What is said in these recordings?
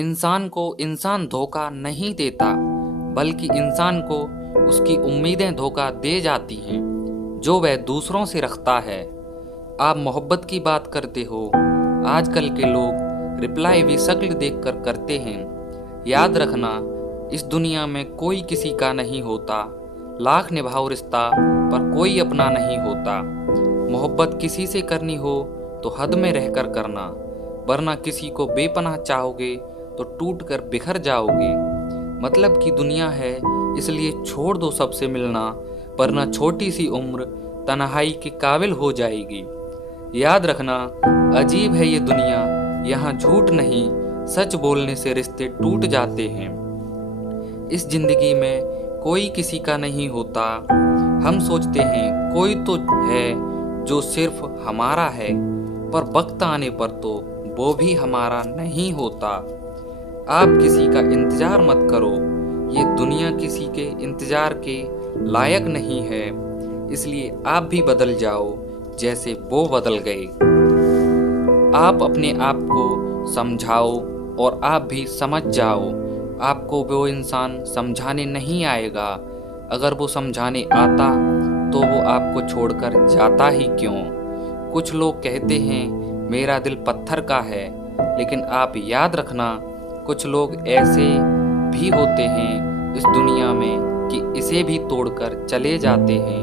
इंसान को इंसान धोखा नहीं देता, बल्कि इंसान को उसकी उम्मीदें धोखा दे जाती हैं जो वह दूसरों से रखता है। आप मोहब्बत की बात करते हो, आजकल के लोग रिप्लाई भी शक्ल देखकर करते हैं। याद रखना, इस दुनिया में कोई किसी का नहीं होता, लाख निभाओ रिश्ता पर कोई अपना नहीं होता। मोहब्बत किसी से करनी हो तो हद में रहकर करना, वरना किसी को बेपनाह चाहोगे तो टूट कर बिखर जाओगे। मतलब की दुनिया है, इसलिए छोड़ दो सबसे मिलना, वरना छोटी सी उम्र तन्हाई के काबिल हो जाएगी। याद रखना, अजीब है ये दुनिया, यहाँ झूठ नहीं सच बोलने से रिश्ते टूट जाते हैं। इस जिंदगी में कोई किसी का नहीं होता। हम सोचते हैं कोई तो है जो सिर्फ हमारा है, पर वक्त आने पर तो वो भी हमारा नहीं होता। आप किसी का इंतजार मत करो, ये दुनिया किसी के इंतजार के लायक नहीं है, इसलिए आप भी बदल जाओ जैसे वो बदल गए। आप अपने आप को समझाओ और आप भी समझ जाओ। आपको वो इंसान समझाने नहीं आएगा, अगर वो समझाने आता तो वो आपको छोड़कर जाता ही क्यों। कुछ लोग कहते हैं मेरा दिल पत्थर का है, लेकिन आप याद रखना, कुछ लोग ऐसे भी होते हैं इस दुनिया में कि इसे भी तोड़कर चले जाते हैं।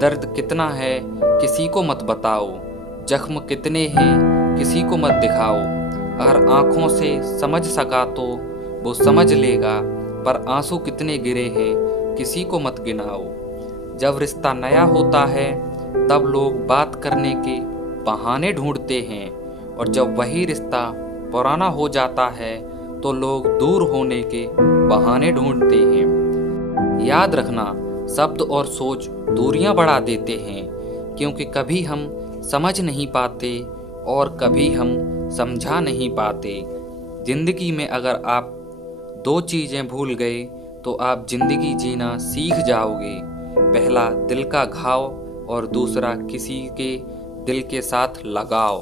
दर्द कितना है किसी को मत बताओ, जख्म कितने हैं किसी को मत दिखाओ। अगर आंखों से समझ सका तो वो समझ लेगा, पर आंसू कितने गिरे हैं किसी को मत गिनाओ। जब रिश्ता नया होता है तब लोग बात करने के बहाने ढूंढते हैं, और जब वही रिश्ता पुराना हो जाता है तो लोग दूर होने के बहाने ढूंढते हैं। याद रखना, शब्द और सोच दूरियां बढ़ा देते हैं, क्योंकि कभी हम समझ नहीं पाते और कभी हम समझा नहीं पाते। जिंदगी में अगर आप दो चीज़ें भूल गए तो आप जिंदगी जीना सीख जाओगे। पहला दिल का घाव और दूसरा किसी के दिल के साथ लगाव।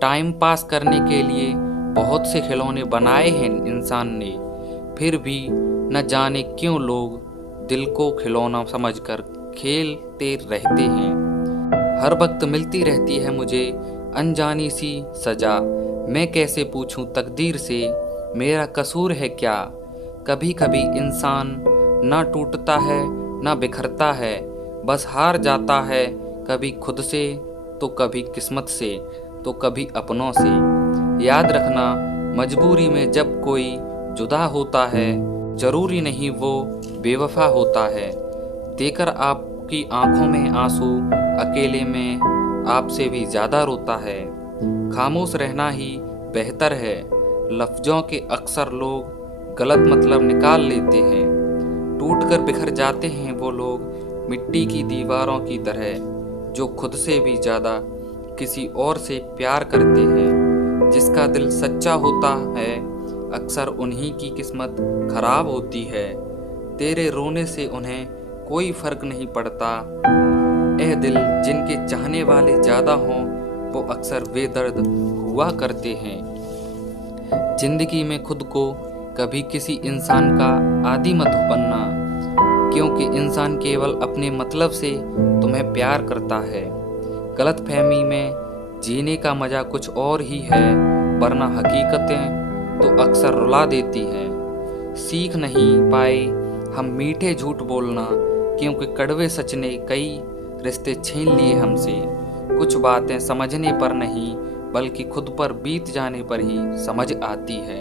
टाइम पास करने के लिए बहुत से खिलौने बनाए हैं इंसान ने, फिर भी न जाने क्यों लोग दिल को खिलौना समझकर खेलते रहते हैं। हर वक्त मिलती रहती है मुझे अनजानी सी सजा, मैं कैसे पूछूं तकदीर से मेरा कसूर है क्या। कभी कभी इंसान ना टूटता है ना बिखरता है, बस हार जाता है, कभी खुद से तो कभी किस्मत से तो कभी अपनों से। याद रखना, मजबूरी में जब कोई जुदा होता है, जरूरी नहीं वो बेवफा होता है। देकर आपकी आंखों में आंसू अकेले में आपसे भी ज़्यादा रोता है। खामोश रहना ही बेहतर है, लफ्ज़ों के अक्सर लोग गलत मतलब निकाल लेते हैं। टूट कर बिखर जाते हैं वो लोग मिट्टी की दीवारों की तरह, जो खुद से भी ज़्यादा किसी और से प्यार करते हैं। जिसका दिल सच्चा होता है अक्सर उन्हीं की किस्मत खराब होती है। तेरे रोने से उन्हें कोई फर्क नहीं पड़ता। यह दिल जिनके चाहने वाले ज़्यादा हों वो अक्सर बेदर्द हुआ करते हैं। जिंदगी में खुद को कभी किसी इंसान का आदी मत बनना, क्योंकि इंसान केवल अपने मतलब से तुम्हें प्यार करता है। गलतफहमी में जीने का मज़ा कुछ और ही है, वरना हकीकतें तो अक्सर रुला देती हैं। सीख नहीं पाए हम मीठे झूठ बोलना, क्योंकि कड़वे सच ने कई रिश्ते छीन लिए हमसे। कुछ बातें समझने पर नहीं, बल्कि खुद पर बीत जाने पर ही समझ आती है।